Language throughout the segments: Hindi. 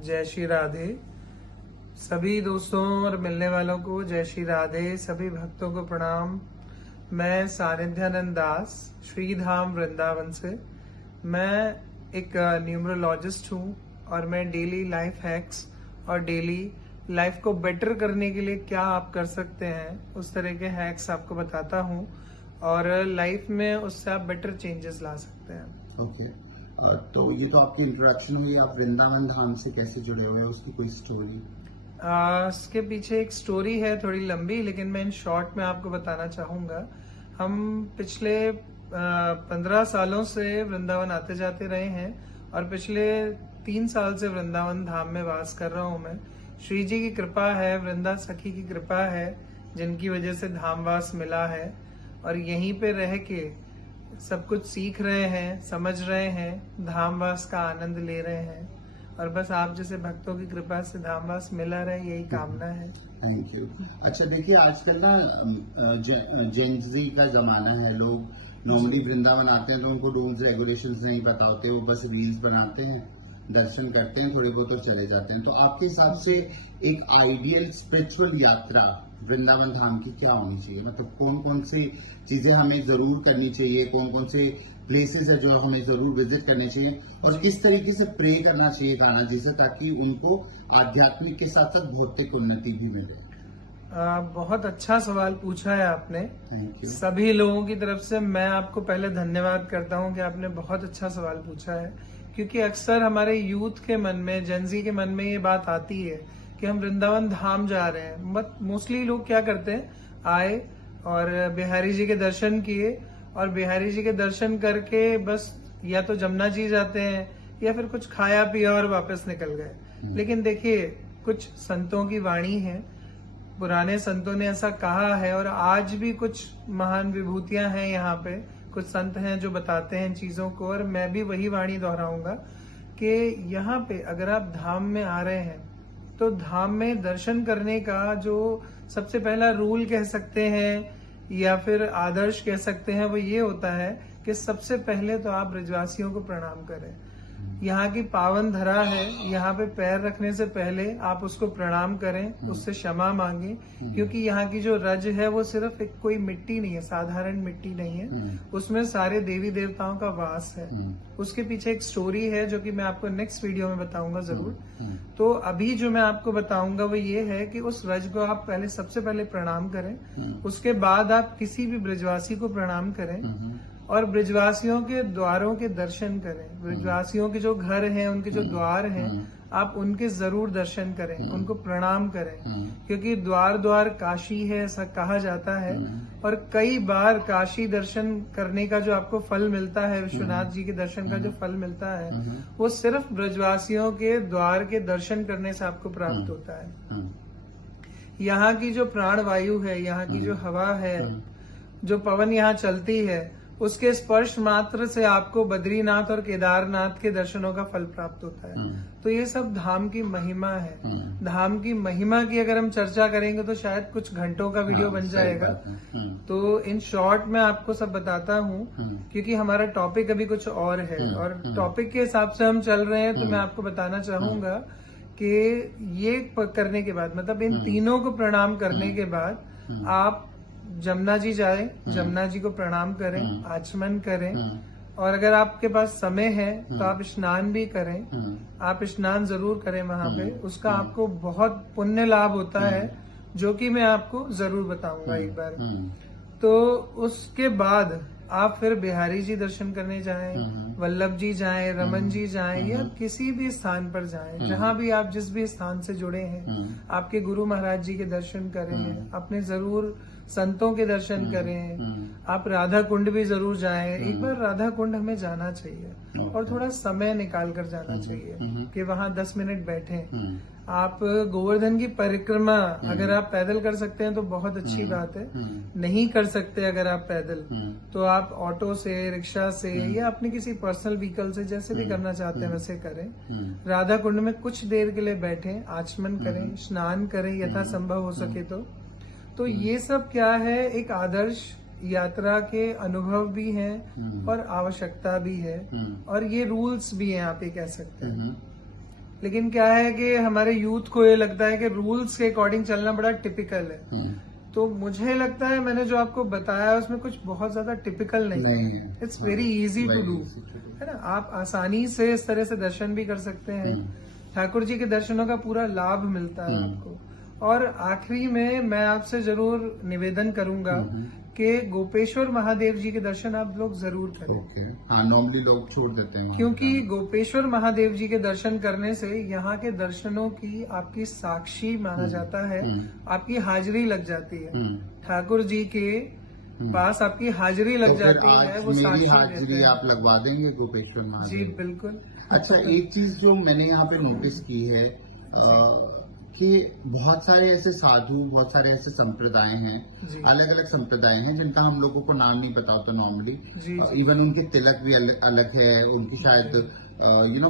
जय श्री राधे। सभी दोस्तों और मिलने वालों को जय श्री राधे। सभी भक्तों को प्रणाम। मैं सानिध्यानंद दास, श्रीधाम वृंदावन से। मैं एक न्यूमरोलॉजिस्ट हूँ और मैं डेली लाइफ हैक्स और डेली लाइफ को बेटर करने के लिए क्या आप कर सकते हैं उस तरह के हैक्स आपको बताता हूँ और लाइफ में उससे आप बेटर चेंजेस ला सकते हैं। ओके। तो ये तो आपकी इंट्रोडक्शन हुई। आप वृंदावन धाम से कैसे जुड़े हुए हैं, उसकी कोई स्टोरी? इसके पीछे एक स्टोरी है थोड़ी लंबी, लेकिन मैं इन शॉर्ट में आपको बताना चाहूंगा। हम पिछले 15 सालों से वृंदावन आते जाते रहे हैं और पिछले 3 साल से वृंदावन धाम में वास कर रहा हूं मैं। श्री जी की कृपा है, वृंदा सखी की कृपा है, जिनकी वजह से धामवास मिला है और यहीं पे रह के सब कुछ सीख रहे हैं, समझ रहे हैं, धामवास का आनंद ले रहे हैं और बस आप जैसे भक्तों की कृपा से धामवास मिला रहे, यही कामना है। Thank you. अच्छा, देखिए आजकल ना जेंजी का जमाना है। लोग नॉर्मली वृंदावन आते हैं तो उनको रूल्स रेगुलेशंस नहीं पता होते, वो बस रील्स बनाते हैं, दर्शन करते हैं, थोड़े बहुत और चले जाते हैं। तो आपके हिसाब से एक आइडियल स्पिरिचुअल यात्रा वृंदावन धाम की क्या होनी चाहिए? मतलब कौन कौन सी चीजें हमें जरूर करनी चाहिए, कौन कौन से प्लेसेस है जो हमें जरूर विजिट करने चाहिए और किस तरीके से प्रे करना चाहिए गाना जी से, ताकि उनको आध्यात्मिक के साथ साथ भौतिक उन्नति भी मिले? बहुत अच्छा सवाल पूछा है आपने। Thank you. सभी लोगों की तरफ से मैं आपको पहले धन्यवाद करता हूं कि आपने बहुत अच्छा सवाल पूछा है, क्योंकि अक्सर हमारे यूथ के मन में, जेंजी के मन में ये बात आती है कि हम वृंदावन धाम जा रहे हैं। बट मोस्टली लोग क्या करते हैं, आए और बिहारी जी के दर्शन किए और बिहारी जी के दर्शन करके बस या तो जमुना जी जाते हैं या फिर कुछ खाया पिया और वापस निकल गए। लेकिन देखिए, कुछ संतों की वाणी है, पुराने संतों ने ऐसा कहा है और आज भी कुछ महान विभूतियां हैं यहाँ पे, कुछ संत हैं जो बताते हैं चीजों को, और मैं भी वही वाणी दोहराऊंगा कि यहाँ पे अगर आप धाम में आ रहे हैं तो धाम में दर्शन करने का जो सबसे पहला रूल कह सकते हैं या फिर आदर्श कह सकते हैं, वो ये होता है कि सबसे पहले तो आप ब्रजवासियों को प्रणाम करें। यहाँ की पावन धरा है, यहाँ पे पैर रखने से पहले आप उसको प्रणाम करें, उससे क्षमा मांगे, क्योंकि यहाँ की जो रज है वो सिर्फ एक कोई मिट्टी नहीं है, साधारण मिट्टी नहीं है, उसमें सारे देवी देवताओं का वास है। उसके पीछे एक स्टोरी है जो कि मैं आपको नेक्स्ट वीडियो में बताऊंगा जरूर। तो अभी जो मैं आपको बताऊंगा वो ये है कि उस रज को आप पहले सबसे पहले प्रणाम करें, उसके बाद आप किसी भी ब्रजवासी को प्रणाम करें और ब्रजवासियों के द्वारों के दर्शन करें। ब्रजवासियों के जो घर हैं, उनके जो द्वार हैं, आप उनके जरूर दर्शन करें, उनको प्रणाम करें, क्योंकि द्वार द्वार काशी है, ऐसा कहा जाता है। और कई बार काशी दर्शन करने का जो आपको फल मिलता है, विश्वनाथ जी के दर्शन का जो फल मिलता है, वो सिर्फ ब्रजवासियों के द्वार के दर्शन करने से आपको प्राप्त होता है। यहाँ की जो प्राण वायु है, यहाँ की जो हवा है, जो पवन यहाँ चलती है, उसके स्पर्श मात्र से आपको बद्रीनाथ और केदारनाथ के दर्शनों का फल प्राप्त होता है। तो ये सब धाम की महिमा है। धाम की महिमा की अगर हम चर्चा करेंगे तो शायद कुछ घंटों का वीडियो बन जाएगा। तो इन शॉर्ट में आपको सब बताता हूँ, क्योंकि हमारा टॉपिक अभी कुछ और है और टॉपिक के हिसाब से हम चल रहे हैं। तो मैं आपको बताना चाहूंगा कि ये करने के बाद, मतलब इन तीनों को प्रणाम करने के बाद आप जमुना जी जाए, जमुना जी को प्रणाम करें, आचमन करें, और अगर आपके पास समय है तो आप स्नान भी करें। आप स्नान जरूर करें वहां पे, उसका आपको बहुत पुण्य लाभ होता है, जो कि मैं आपको जरूर बताऊंगा एक बार। तो उसके बाद आप फिर बिहारी जी दर्शन करने जाएं, वल्लभ जी जाएं, रमन जी जाएं, या किसी भी स्थान पर जाएं, जहां भी आप जिस भी स्थान से जुड़े हैं, आपके गुरु महाराज जी के दर्शन करें, अपने जरूर संतों के दर्शन करें। आप राधा कुंड भी जरूर जाएं। एक बार राधा कुंड हमें जाना चाहिए और थोड़ा समय निकाल कर जाना चाहिए कि वहां 10 मिनट बैठें। आप गोवर्धन की परिक्रमा अगर आप पैदल कर सकते हैं तो बहुत अच्छी बात है। नहीं कर सकते अगर आप पैदल, तो आप ऑटो से, रिक्शा से या अपने किसी पर्सनल व्हीकल से, जैसे भी करना चाहते हैं वैसे करें। राधा कुंड में कुछ देर के लिए बैठें, आचमन करें, स्नान करें यथा संभव हो सके तो ये सब क्या है, एक आदर्श यात्रा के अनुभव भी हैं और आवश्यकता भी है, और ये रूल्स भी हैं, आप ये कह सकते हैं। लेकिन क्या है कि हमारे यूथ को ये लगता है कि रूल्स के अकॉर्डिंग चलना बड़ा टिपिकल है। तो मुझे लगता है मैंने जो आपको बताया उसमें कुछ बहुत ज्यादा टिपिकल नहीं है। It's very easy to do, है ना। आप आसानी से इस तरह से दर्शन भी कर सकते हैं। ठाकुर जी के दर्शनों का पूरा लाभ मिलता है आपको। और आखिरी में मैं आपसे जरूर निवेदन करूंगा कि गोपेश्वर महादेव जी के दर्शन आप लोग जरूर करें। हाँ, नॉर्मली लोग छोड़ देते हैं, क्योंकि गोपेश्वर महादेव जी के दर्शन करने से यहाँ के दर्शनों की आपकी साक्षी माना जाता है, आपकी हाजिरी लग जाती है। ठाकुर जी के पास आपकी हाजिरी लग जाती है, वो मेरी साक्षी हाजिरी देते हैं। आप लगवा देंगे गोपेश्वर जी महादेव? बिल्कुल। अच्छा, एक चीज जो मैंने यहाँ पे नोटिस की है कि बहुत सारे ऐसे साधु, बहुत सारे ऐसे संप्रदाय हैं, जी। अलग अलग संप्रदाय हैं जिनका हम लोगों को नाम नहीं पता होता नॉर्मली। जी। इवन उनके तिलक भी अलग है, उनकी शायद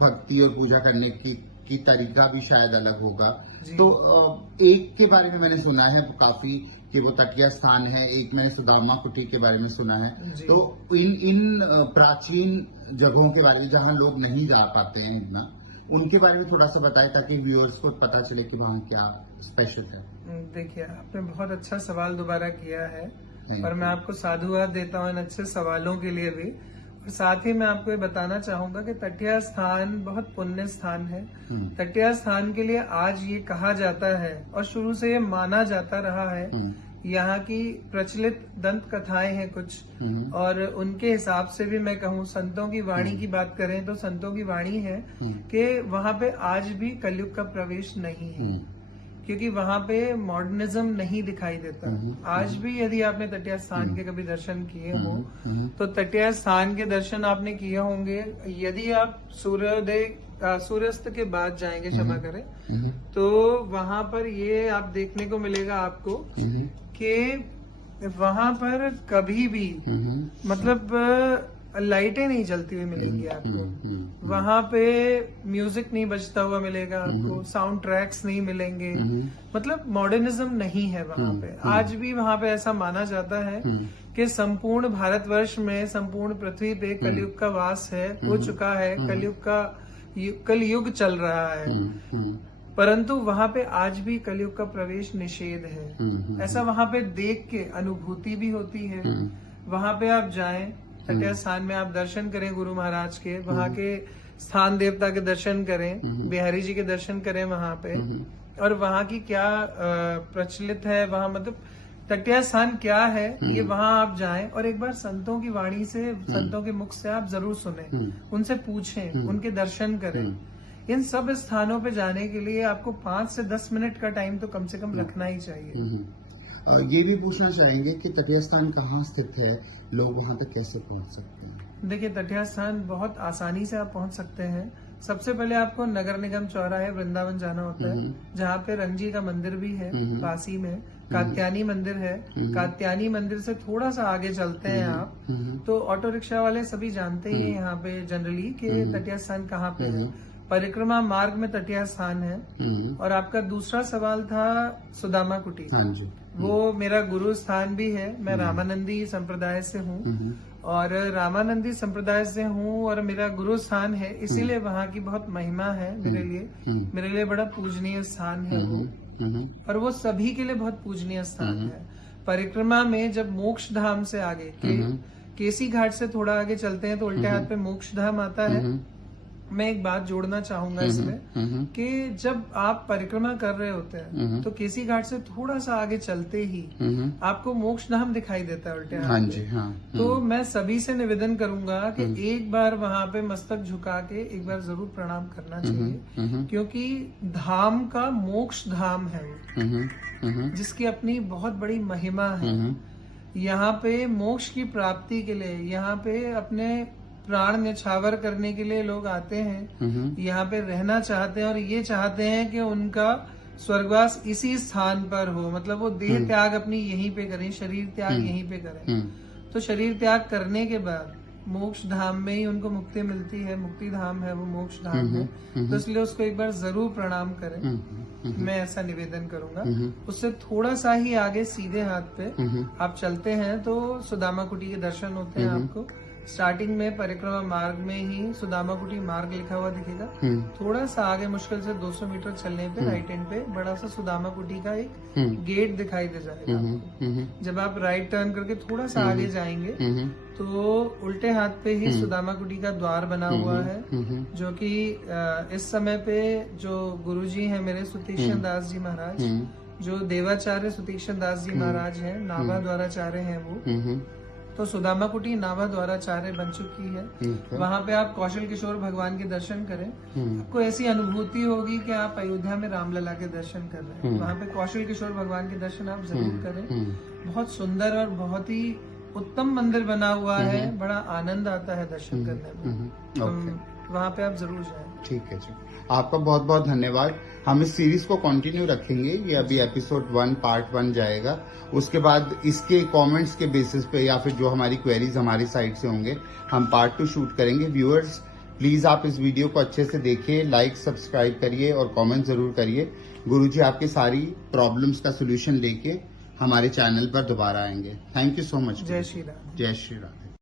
भक्ति और पूजा करने की तरीका भी शायद अलग होगा। जी। तो एक के बारे में मैंने सुना है काफी कि वो तटीय स्थान है, एक मैंने सुदामा कुटी के बारे में सुना है। जी। तो इन प्राचीन जगहों के बारे में जहाँ लोग नहीं जा पाते हैं इतना, उनके बारे में थोड़ा सा बताएं ताकि व्यूअर्स को पता चले कि वहाँ क्या स्पेशल है। देखिए, आपने बहुत अच्छा सवाल दोबारा किया है और मैं आपको साधुवाद देता हूँ इन अच्छे सवालों के लिए भी। और साथ ही मैं आपको ये बताना चाहूंगा कि तटीय स्थान बहुत पुण्य स्थान है। तटीय स्थान के लिए आज ये कहा जाता है और शुरू से ये माना जाता रहा है, यहाँ की प्रचलित दंत कथाएं हैं कुछ, और उनके हिसाब से भी मैं कहूँ, संतों की वाणी की बात करें तो संतों की वाणी है कि वहाँ पे आज भी कलयुग का प्रवेश नहीं है, क्योंकि वहाँ पे मॉडर्निज्म नहीं दिखाई देता। आज भी यदि आपने तटीय स्थान के कभी दर्शन किए हो तो तटीय स्थान के दर्शन आपने किए होंगे। यदि आप सूर्यास्त के बाद जाएंगे, क्षमा करें, तो वहाँ पर ये आप देखने को मिलेगा आपको कि वहाँ पर कभी भी मतलब लाइटें नहीं जलती हुई मिलेंगी आपको। वहाँ पे म्यूजिक नहीं बजता हुआ मिलेगा आपको, साउंड ट्रैक्स नहीं मिलेंगे, मतलब मॉडर्निज्म नहीं है वहाँ पे। आज भी वहाँ पे ऐसा माना जाता है कि संपूर्ण भारतवर्ष में, संपूर्ण पृथ्वी पे कलयुग का वास है, हो चुका है, कलयुग चल रहा है, परंतु वहाँ पे आज भी कलयुग का प्रवेश निषेध है। ऐसा वहाँ पे देख के अनुभूति भी होती है। वहाँ पे आप जाएं, तटीय स्थान में आप दर्शन करें गुरु महाराज के, वहाँ के स्थान देवता के दर्शन करें, बिहारी जी के दर्शन करें वहाँ पे, और वहाँ की क्या प्रचलित है, वहाँ मतलब तटीय स्थान क्या है, ये वहाँ आप जाएं और एक बार संतों की वाणी से, संतों के मुख से आप जरूर सुने, उनसे पूछें, उनके दर्शन करें। इन सब स्थानों पे जाने के लिए आपको 5 से 10 मिनट का टाइम तो कम से कम रखना ही चाहिए। ये भी पूछना चाहेंगे कि तटीय स्थान कहाँ स्थित है, लोग वहाँ तक कैसे पहुँच सकते हैं? देखिए, तटीय स्थान बहुत आसानी से आप पहुँच सकते हैं। सबसे पहले आपको नगर निगम चौराहे वृंदावन जाना होता है, जहाँ पे रंग जी का मंदिर भी है पास ही में। कात्यायनी मंदिर है, कात्यायनी मंदिर से थोड़ा सा आगे चलते हैं आप तो ऑटो रिक्शा वाले सभी जानते ही हैं यहाँ पे जनरली कि तटीय स्थान कहाँ पे है। परिक्रमा मार्ग में तटीय स्थान है। और आपका दूसरा सवाल था सुदामा कुटी, वो मेरा गुरु स्थान भी है। मैं रामानंदी संप्रदाय से हूँ और रामानंदी संप्रदाय से हूँ और मेरा गुरु स्थान है, इसीलिए वहाँ की बहुत महिमा है मेरे लिए बड़ा पूजनीय स्थान है वो, और वो सभी के लिए बहुत पूजनीय स्थान है। परिक्रमा में जब मोक्ष धाम से आगे केसी घाट से थोड़ा आगे चलते हैं तो उल्टे हाथ पे मोक्ष धाम आता है। मैं एक बात जोड़ना चाहूंगा इसमें कि जब आप परिक्रमा कर रहे होते हैं तो केसी घाट से थोड़ा सा आगे चलते ही आपको मोक्ष धाम दिखाई देता है उल्टे हाथ पे। तो मैं सभी से निवेदन करूंगा कि एक बार वहां पे मस्तक झुका के एक बार जरूर प्रणाम करना चाहिए, क्योंकि धाम का मोक्ष धाम है वो, जिसकी अपनी बहुत बड़ी महिमा है। यहाँ पे मोक्ष की प्राप्ति के लिए, यहाँ पे अपने प्राण न्यछावर करने के लिए लोग आते हैं, यहाँ पे रहना चाहते हैं और ये चाहते हैं कि उनका स्वर्गवास इसी स्थान पर हो, मतलब वो देह त्याग अपनी यहीं पे करें, शरीर त्याग यहीं पे करें। तो शरीर त्याग करने के बाद मोक्ष धाम में ही उनको मुक्ति मिलती है, मुक्ति धाम है वो मोक्ष धाम है। तो इसलिए उसको एक बार जरूर प्रणाम करें, मैं ऐसा निवेदन करूंगा। उससे थोड़ा सा ही आगे सीधे हाथ पे आप चलते हैं तो सुदामा कुटी के दर्शन होते हैं आपको। स्टार्टिंग में परिक्रमा मार्ग में ही सुदामा कुटी मार्ग लिखा हुआ दिखेगा। थोड़ा सा आगे मुश्किल से 200 मीटर चलने पे राइट हैंड पे बड़ा सा सुदामा कुटी का एक गेट दिखाई दे जाएगा आपको। जब आप राइट टर्न करके थोड़ा सा आगे जाएंगे तो उल्टे हाथ पे ही सुदामा कुटी का द्वार बना हुआ है, जो कि इस समय पे जो गुरुजी हैं मेरे सुतीक्षण दास जी महाराज, जो देवाचार्य सुतीक्षण दास जी महाराज हैं, नाभा द्वाराचार्य हैं वो, तो सुदामा कुटी नाभा द्वाराचार्य बन चुकी है। वहाँ पे आप कौशल किशोर भगवान के दर्शन करें, आपको ऐसी अनुभूति होगी कि आप अयोध्या में रामलला के दर्शन कर रहे हैं। वहाँ पे कौशल किशोर भगवान के दर्शन आप जरूर करें। बहुत सुंदर और बहुत ही उत्तम मंदिर बना हुआ है, बड़ा आनंद आता है दर्शन करने में। वहाँ पे आप जरूर जाएं। ठीक है जी, आपका बहुत बहुत धन्यवाद। हम इस सीरीज को कंटिन्यू रखेंगे। ये अभी एपिसोड 1 पार्ट 1 जाएगा, उसके बाद इसके कमेंट्स के बेसिस पे या फिर जो हमारी क्वेरीज हमारी साइड से होंगे हम पार्ट 2 शूट करेंगे। व्यूअर्स प्लीज आप इस वीडियो को अच्छे से देखिए, लाइक सब्सक्राइब करिए और कमेंट जरूर करिए। गुरुजी आपकी सारी प्रॉब्लम्स का सोल्यूशन लेके हमारे चैनल पर दोबारा आएंगे। Thank you so much. जय श्री राम। जय श्री राम।